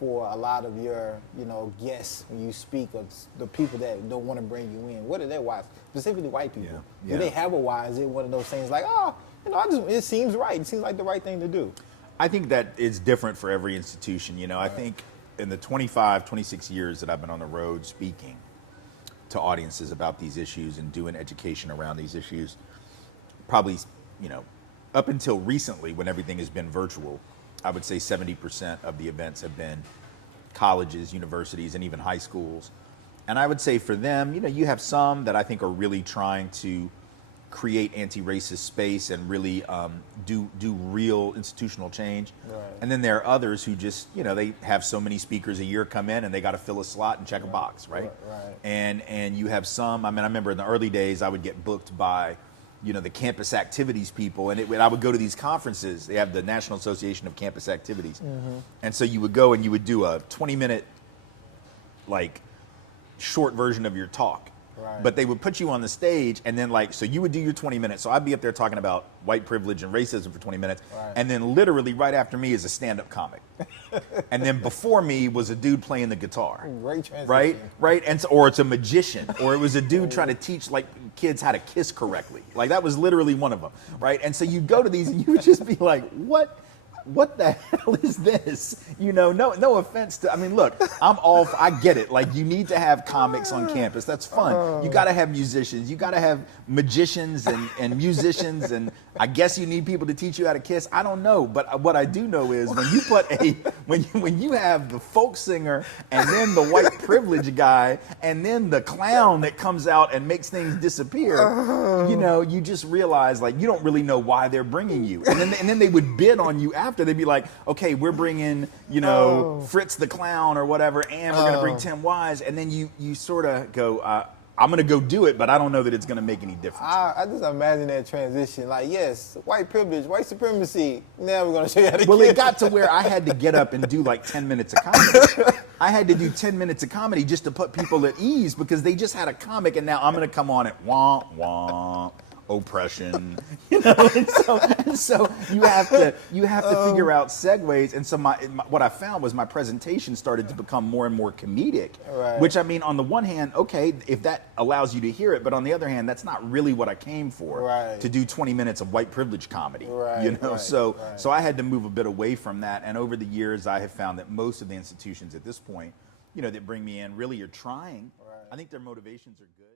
for a lot of your, guests when you speak, or the people that don't want to bring you in? What are their whys? Specifically white people. Yeah. Do they have a why? Is it one of those things like, it seems right. It seems like the right thing to do. I think that it's different for every institution. I think in the 25, 26 years that I've been on the road speaking to audiences about these issues and doing education around these issues, probably, up until recently when everything has been virtual, I would say 70% of the events have been colleges, universities, and even high schools. And I would say for them, you have some that I think are really trying to create anti-racist space and really do real institutional change. Right. And then there are others who just, they have so many speakers a year come in and they got to fill a slot and check a box, right? Right. And you have some, I remember in the early days I would get booked by the campus activities people, and I would go to these conferences. They have the National Association of Campus Activities. Mm-hmm. And so you would go and you would do a 20-minute, short version of your talk. Right. But they would put you on the stage, and then so you would do your 20 minutes. So I'd be up there talking about white privilege and racism for 20 minutes. Right. And then literally right after me is a stand-up comic. And then before me was a dude playing the guitar. Great transition. Right. And or it's a magician, or it was a dude trying to teach kids how to kiss correctly. That was literally one of them. Right. And so you'd go to these and you would just be like, what the hell is this? No offense to, look, I get it. You need to have comics on campus. That's fun. You got to have musicians. You got to have magicians and musicians. And I guess you need people to teach you how to kiss. I don't know. But what I do know is when you put when you have the folk singer and then the white privilege guy and then the clown that comes out and makes things disappear, you just realize you don't really know why they're bringing you. And then they would bid on you after. They'd be like, okay, we're bringing, Fritz the clown or whatever, and we're going to bring Tim Wise. And then you sort of go, I'm going to go do it, but I don't know that it's going to make any difference. I just imagine that transition. Yes, white privilege, white supremacy. Now we're going to show you how to Well, kiss. it got to where I had to get up and do 10 minutes of comedy. I had to do 10 minutes of comedy just to put people at ease because they just had a comic, and now I'm going to come on at womp womp. Oppression, and so you have to figure out segues. And so what I found was my presentation started to become more and more comedic. Right. Which on the one hand, okay, if that allows you to hear it, but on the other hand, that's not really what I came for. Right. To do 20 minutes of white privilege comedy. Right. So I had to move a bit away from that. And over the years, I have found that most of the institutions at this point, that bring me in really are trying. Right. I think their motivations are good.